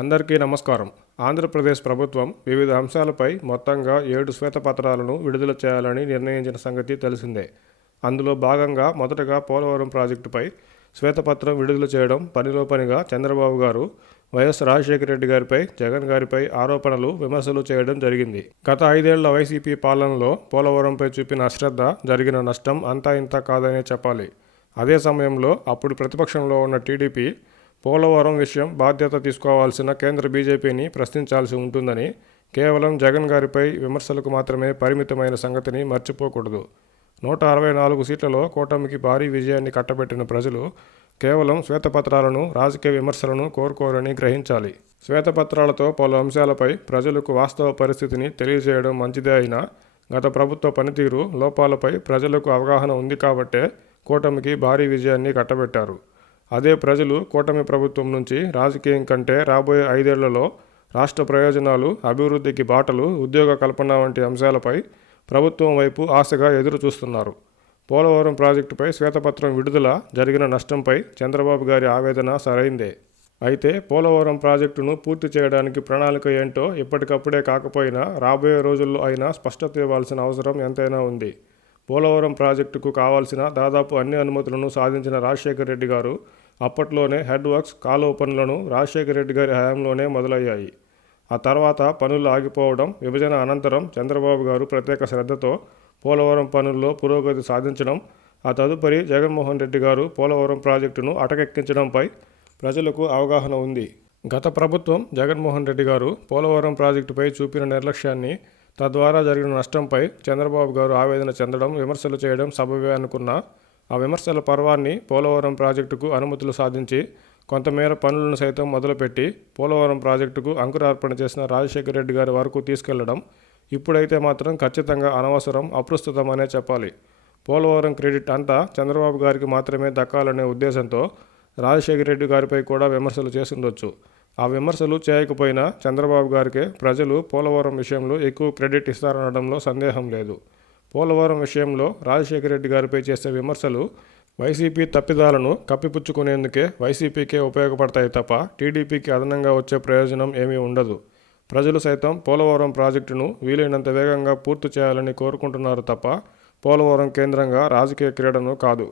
అందరికీ నమస్కారం. ఆంధ్రప్రదేశ్ ప్రభుత్వం వివిధ అంశాలపై మొత్తంగా 7 శ్వేతపత్రాలను విడుదల చేయాలని నిర్ణయించిన సంగతి తెలిసిందే. అందులో భాగంగా మొదటగా పోలవరం ప్రాజెక్టుపై శ్వేతపత్రం విడుదల చేయడం పనిలో పనిగా చంద్రబాబు గారు వైఎస్ రాజశేఖర రెడ్డి గారిపై, జగన్ గారిపై ఆరోపణలు, విమర్శలు చేయడం జరిగింది. గత 5 ఏళ్ల వైసీపీ పాలనలో పోలవరంపై చూపిన అశ్రద్ధ, జరిగిన నష్టం అంతా ఇంతా కాదనే చెప్పాలి. అదే సమయంలో అప్పుడు ప్రతిపక్షంలో ఉన్న టీడీపీ పోలవరం విషయం బాధ్యత తీసుకోవాల్సిన కేంద్ర బీజేపీని ప్రశ్నించాల్సి ఉంటుందని, కేవలం జగన్ గారిపై విమర్శలకు మాత్రమే పరిమితమైన సంగతిని మర్చిపోకూడదు. 164 సీట్లలో కూటమికి భారీ విజయాన్ని కట్టబెట్టిన ప్రజలు కేవలం శ్వేతపత్రాలను, రాజకీయ విమర్శలను కోరుకోరని గ్రహించాలి. శ్వేతపత్రాలతో పలు అంశాలపై ప్రజలకు వాస్తవ పరిస్థితిని తెలియజేయడం మంచిదే అయినా, గత ప్రభుత్వ పనితీరు, లోపాలపై ప్రజలకు అవగాహన ఉంది కాబట్టే కూటమికి భారీ విజయాన్ని కట్టబెట్టారు. అదే ప్రజలు కూటమి ప్రభుత్వం నుంచి రాజకీయం కంటే రాబోయే 5 ఏళ్లలో రాష్ట్ర ప్రయోజనాలు, అభివృద్ధికి బాటలు, ఉద్యోగ కల్పన వంటి అంశాలపై ప్రభుత్వం వైపు ఆశగా ఎదురు చూస్తున్నారు. పోలవరం ప్రాజెక్టుపై శ్వేతపత్రం విడుదల, జరిగిన నష్టంపై చంద్రబాబు గారి ఆవేదన సరైందే. అయితే పోలవరం ప్రాజెక్టును పూర్తి చేయడానికి ప్రణాళిక ఏంటో ఇప్పటికప్పుడే కాకపోయినా రాబోయే రోజుల్లో అయినా స్పష్టత ఇవ్వాల్సిన అవసరం ఎంతైనా ఉంది. పోలవరం ప్రాజెక్టుకు కావాల్సిన దాదాపు అన్ని అనుమతులను సాధించిన రాజశేఖర రెడ్డి గారు అప్పట్లోనే హెడ్ వర్క్స్, కాలువ పనులను రాజశేఖర రెడ్డి గారి హయాంలోనే మొదలయ్యాయి. ఆ తర్వాత పనులు ఆగిపోవడం, విభజన అనంతరం చంద్రబాబు గారు ప్రత్యేక శ్రద్ధతో పోలవరం పనుల్లో పురోగతి సాధించడం, ఆ తదుపరి జగన్మోహన్ రెడ్డి గారు పోలవరం ప్రాజెక్టును అటకెక్కించడంపై ప్రజలకు అవగాహన ఉంది. గత ప్రభుత్వం, జగన్మోహన్ రెడ్డి గారు పోలవరం ప్రాజెక్టుపై చూపిన నిర్లక్ష్యాన్ని, తద్వారా జరిగిన నష్టంపై చంద్రబాబు గారు ఆవేదన చెందడం, విమర్శలు చేయడం సబబే అనుకున్నా, ఆ విమర్శల పర్వాన్ని పోలవరం ప్రాజెక్టుకు అనుమతులు సాధించి కొంతమేర పనులను సైతం మొదలుపెట్టి పోలవరం ప్రాజెక్టుకు అంకురార్పణ చేసిన రాజశేఖర రెడ్డి గారి వరకు తీసుకెళ్లడం ఇప్పుడైతే మాత్రం ఖచ్చితంగా అనవసరం, అప్రస్తుతం అనే చెప్పాలి. పోలవరం క్రెడిట్ అంతా చంద్రబాబు గారికి మాత్రమే దక్కాలనే ఉద్దేశంతో రాజశేఖర రెడ్డి గారిపై కూడా విమర్శలు చేసుండొచ్చు. ఆ విమర్శలు చేయకపోయినా చంద్రబాబు గారికే ప్రజలు పోలవరం విషయంలో ఎక్కువ క్రెడిట్ ఇస్తారనడంలో సందేహం లేదు. పోలవరం విషయంలో రాజశేఖర రెడ్డి గారిపై చేసే విమర్శలు వైసీపీ తప్పిదాలను కప్పిపుచ్చుకునేందుకే వైసీపీకే ఉపయోగపడతాయి తప్ప టీడీపీకి అదనంగా వచ్చే ప్రయోజనం ఏమీ ఉండదు. ప్రజలు సైతం పోలవరం ప్రాజెక్టును వీలైనంత వేగంగా పూర్తి చేయాలని కోరుకుంటున్నారు తప్ప పోలవరం కేంద్రంగా రాజకీయ క్రీడను కాదు.